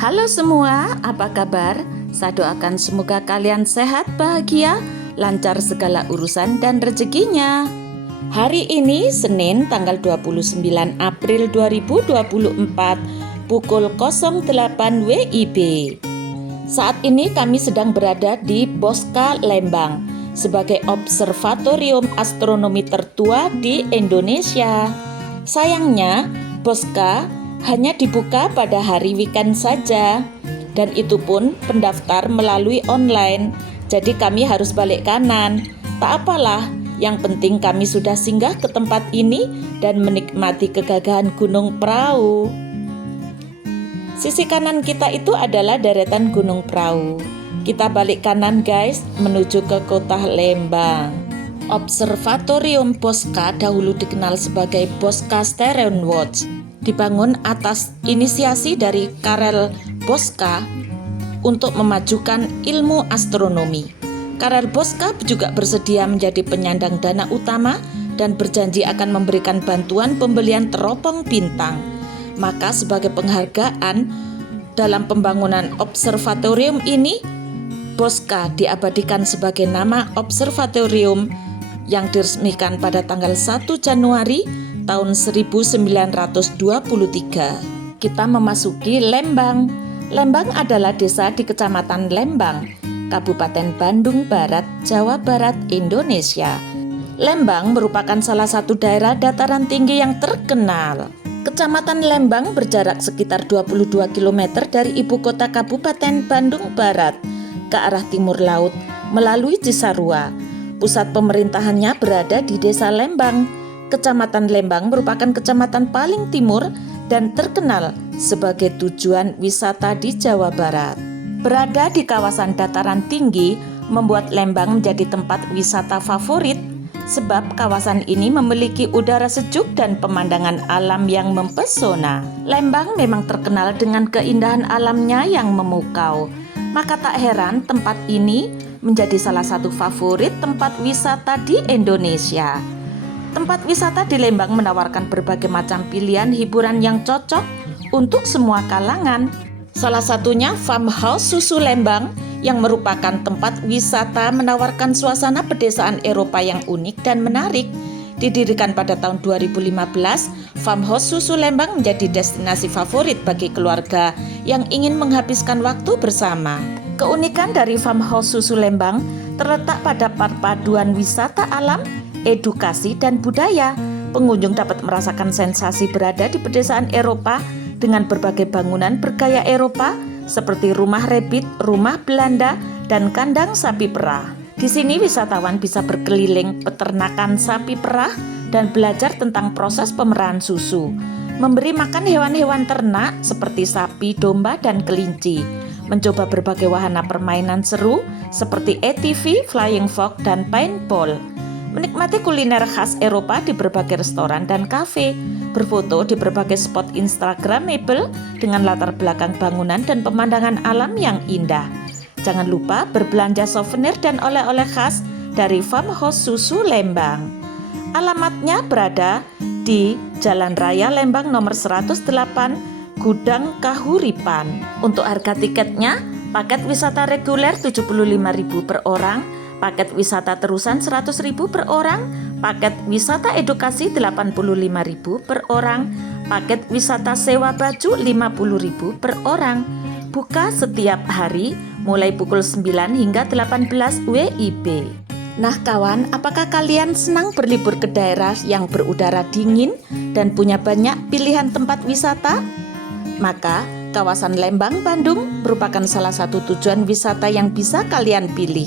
Halo semua, apa kabar? Saya doakan semoga kalian sehat, bahagia, lancar segala urusan dan rezekinya. Hari ini Senin tanggal 29 April 2024 pukul 08 WIB. Saat ini kami sedang berada di Bosca Lembang sebagai observatorium astronomi tertua di Indonesia. Sayangnya, Bosca hanya dibuka pada hari weekend saja, dan itu pun pendaftar melalui online, jadi kami harus balik kanan. Tak apalah, yang penting kami sudah singgah ke tempat ini dan menikmati kegagahan Gunung Prau. Sisi kanan kita itu adalah deretan Gunung Prau. Kita balik kanan guys, menuju ke kota Lembang. Observatorium Bosca dahulu dikenal sebagai Bosca Sterrenwatch, dibangun atas inisiasi dari Karel Bosca untuk memajukan ilmu astronomi. Karel Bosca juga bersedia menjadi penyandang dana utama dan berjanji akan memberikan bantuan pembelian teropong bintang. Maka sebagai penghargaan dalam pembangunan observatorium ini, Bosca diabadikan sebagai nama observatorium yang diresmikan pada tanggal 1 Januari tahun 1923. Kita memasuki Lembang. Lembang adalah desa di Kecamatan Lembang, Kabupaten Bandung Barat, Jawa Barat, Indonesia. Lembang merupakan salah satu daerah dataran tinggi yang terkenal. Kecamatan Lembang berjarak sekitar 22 km dari ibu kota Kabupaten Bandung Barat ke arah timur laut melalui Cisarua. Pusat pemerintahannya berada di Desa Lembang. Kecamatan Lembang merupakan kecamatan paling timur dan terkenal sebagai tujuan wisata di Jawa Barat. Berada di kawasan dataran tinggi membuat Lembang menjadi tempat wisata favorit sebab kawasan ini memiliki udara sejuk dan pemandangan alam yang mempesona. Lembang memang terkenal dengan keindahan alamnya yang memukau. Maka tak heran tempat ini menjadi salah satu favorit tempat wisata di Indonesia. Tempat wisata di Lembang menawarkan berbagai macam pilihan hiburan yang cocok untuk semua kalangan. Salah satunya Farmhouse Susu Lembang yang merupakan tempat wisata menawarkan suasana pedesaan Eropa yang unik dan menarik. Didirikan pada tahun 2015, Farmhouse Susu Lembang menjadi destinasi favorit bagi keluarga yang ingin menghabiskan waktu bersama. Keunikan dari Farmhouse Susu Lembang terletak pada perpaduan wisata alam, edukasi, dan budaya. Pengunjung dapat merasakan sensasi berada di pedesaan Eropa dengan berbagai bangunan bergaya Eropa seperti rumah rebit, rumah Belanda, dan kandang sapi perah. Di sini wisatawan bisa berkeliling peternakan sapi perah dan belajar tentang proses pemerahan susu, memberi makan hewan-hewan ternak seperti sapi, domba, dan kelinci, mencoba berbagai wahana permainan seru seperti ATV, flying fox, dan paintball, menikmati kuliner khas Eropa di berbagai restoran dan kafe, berfoto di berbagai spot instagramable dengan latar belakang bangunan dan pemandangan alam yang indah. Jangan lupa berbelanja souvenir dan oleh-oleh khas dari Farmhouse Susu Lembang. Alamatnya berada di Jalan Raya Lembang nomor 108, Gudang Kahuripan. Untuk harga tiketnya, paket wisata reguler Rp75.000 per orang, paket wisata terusan Rp100.000 per orang, paket wisata edukasi Rp85.000 per orang, paket wisata sewa baju Rp50.000 per orang. Buka setiap hari mulai pukul 9 hingga 18 WIB. Nah kawan, apakah kalian senang berlibur ke daerah yang berudara dingin dan punya banyak pilihan tempat wisata? Maka kawasan Lembang, Bandung merupakan salah satu tujuan wisata yang bisa kalian pilih.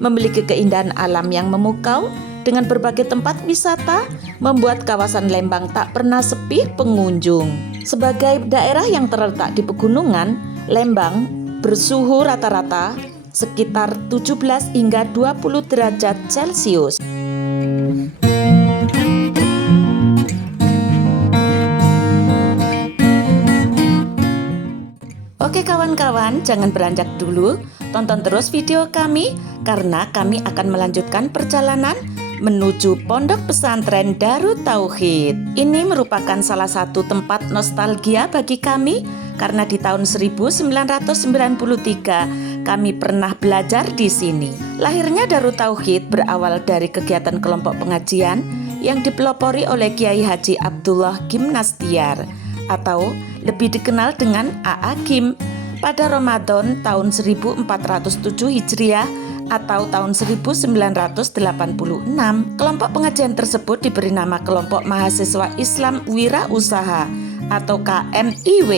Memiliki keindahan alam yang memukau dengan berbagai tempat wisata membuat kawasan Lembang tak pernah sepi pengunjung. Sebagai daerah yang terletak di pegunungan, Lembang bersuhu rata-rata sekitar 17 hingga 20 derajat Celcius. Oke kawan-kawan, jangan beranjak dulu, tonton terus video kami karena kami akan melanjutkan perjalanan menuju Pondok Pesantren Darut Tauhid. Ini merupakan salah satu tempat nostalgia bagi kami karena di tahun 1993 kami pernah belajar di sini. Lahirnya Darut Tauhid berawal dari kegiatan kelompok pengajian yang dipelopori oleh Kiai Haji Abdullah Gimnastiar atau lebih dikenal dengan AA Gim pada Ramadan tahun 1407 Hijriah atau tahun 1986. Kelompok pengajian tersebut diberi nama Kelompok Mahasiswa Islam Wira Usaha atau KMIW.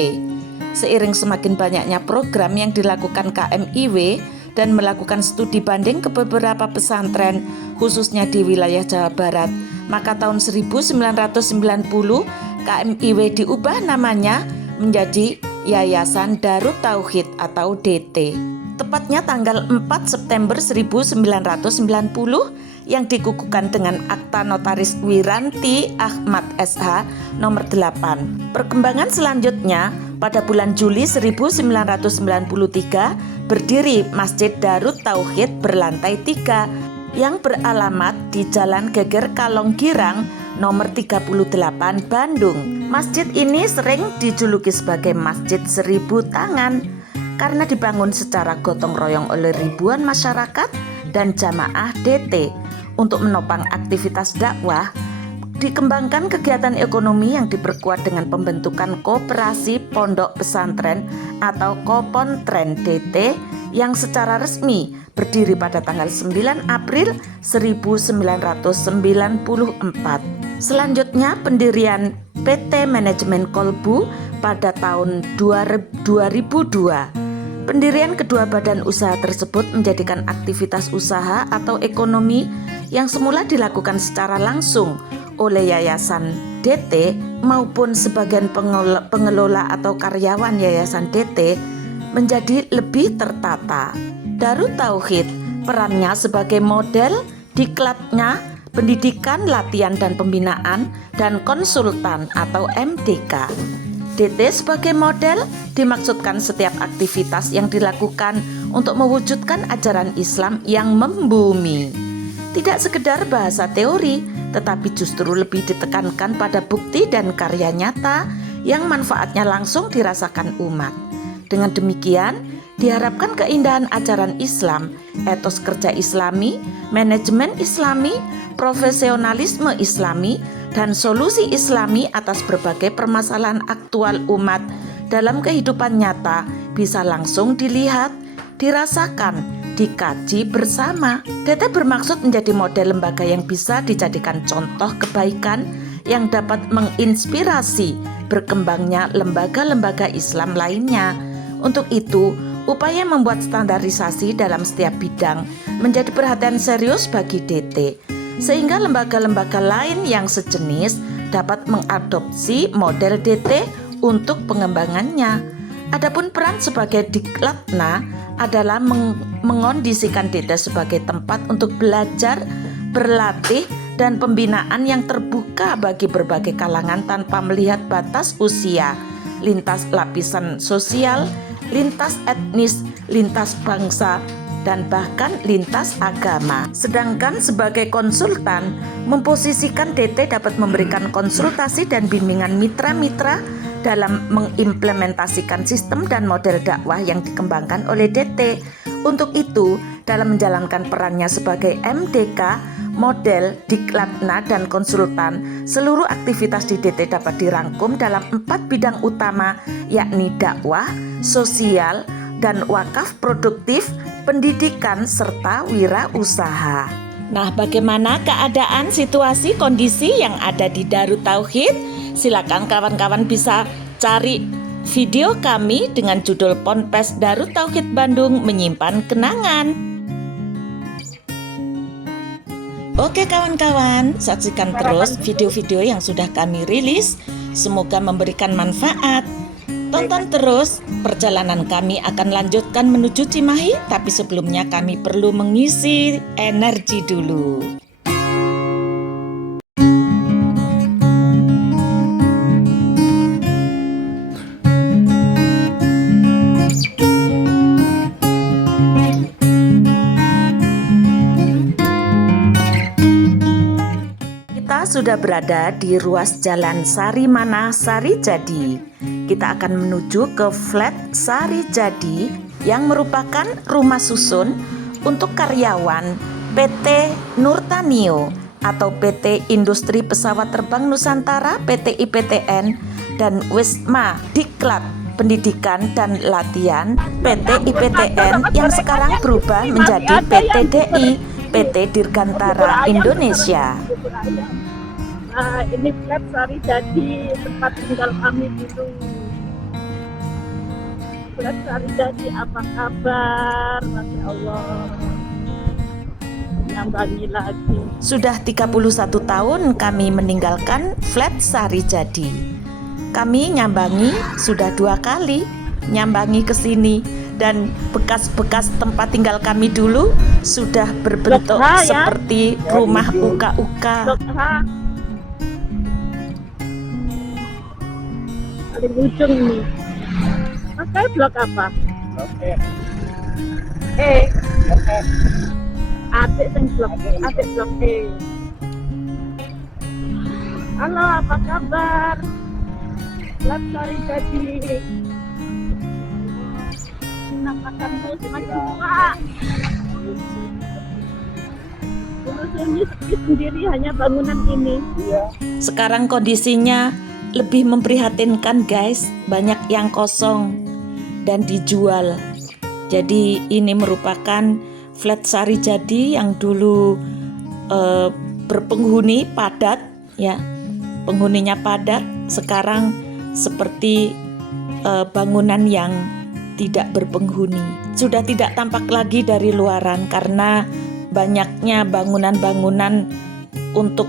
Seiring semakin banyaknya program yang dilakukan KMIW dan melakukan studi banding ke beberapa pesantren khususnya di wilayah Jawa Barat, maka tahun 1990 KMIW diubah namanya menjadi Yayasan Darut Tauhid atau DT. Tepatnya tanggal 4 September 1990 yang dikukuhkan dengan Akta Notaris Wiranti Ahmad SH nomor 8. Perkembangan selanjutnya pada bulan Juli 1993 berdiri Masjid Darut Tauhid berlantai 3 yang beralamat di Jalan Geger Kalong Girang nomor 38 Bandung. Masjid ini sering dijuluki sebagai Masjid 1000 Tangan karena dibangun secara gotong royong oleh ribuan masyarakat dan jamaah DT. Untuk menopang aktivitas dakwah, dikembangkan kegiatan ekonomi yang diperkuat dengan pembentukan koperasi pondok pesantren atau Kopontren DT yang secara resmi berdiri pada tanggal 9 April 1994. Selanjutnya pendirian PT Manajemen Kolbu pada tahun 2002. Pendirian kedua badan usaha tersebut menjadikan aktivitas usaha atau ekonomi yang semula dilakukan secara langsung oleh Yayasan DT maupun sebagian pengelola atau karyawan Yayasan DT menjadi lebih tertata. Darut Tauhid perannya sebagai model diklatnya pendidikan, latihan dan pembinaan dan konsultan atau MDK. DT sebagai model dimaksudkan setiap aktivitas yang dilakukan untuk mewujudkan ajaran Islam yang membumi. Tidak sekedar bahasa teori, tetapi justru lebih ditekankan pada bukti dan karya nyata yang manfaatnya langsung dirasakan umat. Dengan demikian, diharapkan keindahan ajaran Islam, etos kerja Islami, manajemen Islami, profesionalisme Islami, dan solusi Islami atas berbagai permasalahan aktual umat dalam kehidupan nyata bisa langsung dilihat, dirasakan, dikaji bersama. DT bermaksud menjadi model lembaga yang bisa dijadikan contoh kebaikan yang dapat menginspirasi berkembangnya lembaga-lembaga Islam lainnya. Untuk itu, upaya membuat standarisasi dalam setiap bidang menjadi perhatian serius bagi DT, sehingga lembaga-lembaga lain yang sejenis dapat mengadopsi model DT untuk pengembangannya. Adapun peran sebagai diklatna adalah mengondisikan DT sebagai tempat untuk belajar, berlatih, dan pembinaan yang terbuka bagi berbagai kalangan tanpa melihat batas usia, lintas lapisan sosial, lintas etnis, lintas bangsa, dan bahkan lintas agama. Sedangkan sebagai konsultan, memposisikan DT dapat memberikan konsultasi dan bimbingan mitra-mitra dalam mengimplementasikan sistem dan model dakwah yang dikembangkan oleh DT. Untuk itu, dalam menjalankan perannya sebagai MDK, model, diklatna, dan konsultan, seluruh aktivitas di DT dapat dirangkum dalam 4 bidang utama, yakni dakwah, sosial, dan wakaf produktif, pendidikan, serta wirausaha. Nah, bagaimana keadaan situasi kondisi yang ada di Darut Tauhid? Silakan kawan-kawan bisa cari video kami dengan judul Ponpes Darut Tauhid Bandung Menyimpan Kenangan. Oke kawan-kawan, saksikan terus video-video yang sudah kami rilis. Semoga memberikan manfaat. Tonton terus, perjalanan kami akan lanjutkan menuju Cimahi, tapi sebelumnya kami perlu mengisi energi dulu. sudah berada di ruas Jalan Sarimana Sarijadi. Kita akan menuju ke flat Sarijadi yang merupakan rumah susun untuk karyawan PT Nurtanio atau PT Industri Pesawat Terbang Nusantara, PT IPTN, dan Wisma Diklat Pendidikan dan Latihan PT IPTN yang sekarang berubah menjadi PT DI, PT Dirgantara Indonesia. Nah, ini flat Sarijadi, tempat tinggal kami dulu. Flat Sarijadi, apa kabar? Masya Allah, nyambangi lagi. Sudah 31 tahun kami meninggalkan flat Sarijadi. Kami nyambangi sudah 2 kali, nyambangi ke sini, dan bekas-bekas tempat tinggal kami dulu sudah berbentuk seperti rumah uka-uka. Paling ujung ini. Pakai blok apa? Adik blok E. Halo, apa kabar? Flat Sarijadi. Nampakkan semakin tua. Dulu ini sepi sendiri, hanya bangunan ini. Sekarang kondisinya lebih memprihatinkan guys, banyak yang kosong dan dijual. Jadi ini merupakan flat Sarijadi yang dulu berpenghuni padat ya. Penghuninya padat, sekarang seperti bangunan yang tidak berpenghuni. Sudah tidak tampak lagi dari luaran karena banyaknya bangunan-bangunan untuk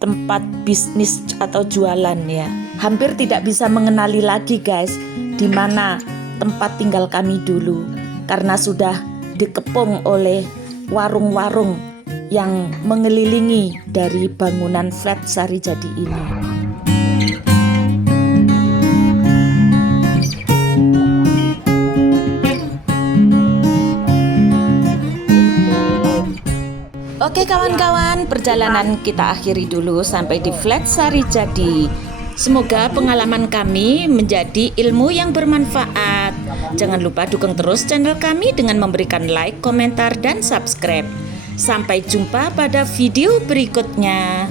tempat bisnis atau jualan ya. Hampir tidak bisa mengenali lagi guys di mana tempat tinggal kami dulu karena sudah dikepung oleh warung-warung yang mengelilingi dari bangunan flat Sarijadi ini. Oke kawan-kawan, perjalanan kita akhiri dulu sampai di flat Sarijadi. Semoga pengalaman kami menjadi ilmu yang bermanfaat. Jangan lupa dukung terus channel kami dengan memberikan like, komentar, dan subscribe. Sampai jumpa pada video berikutnya.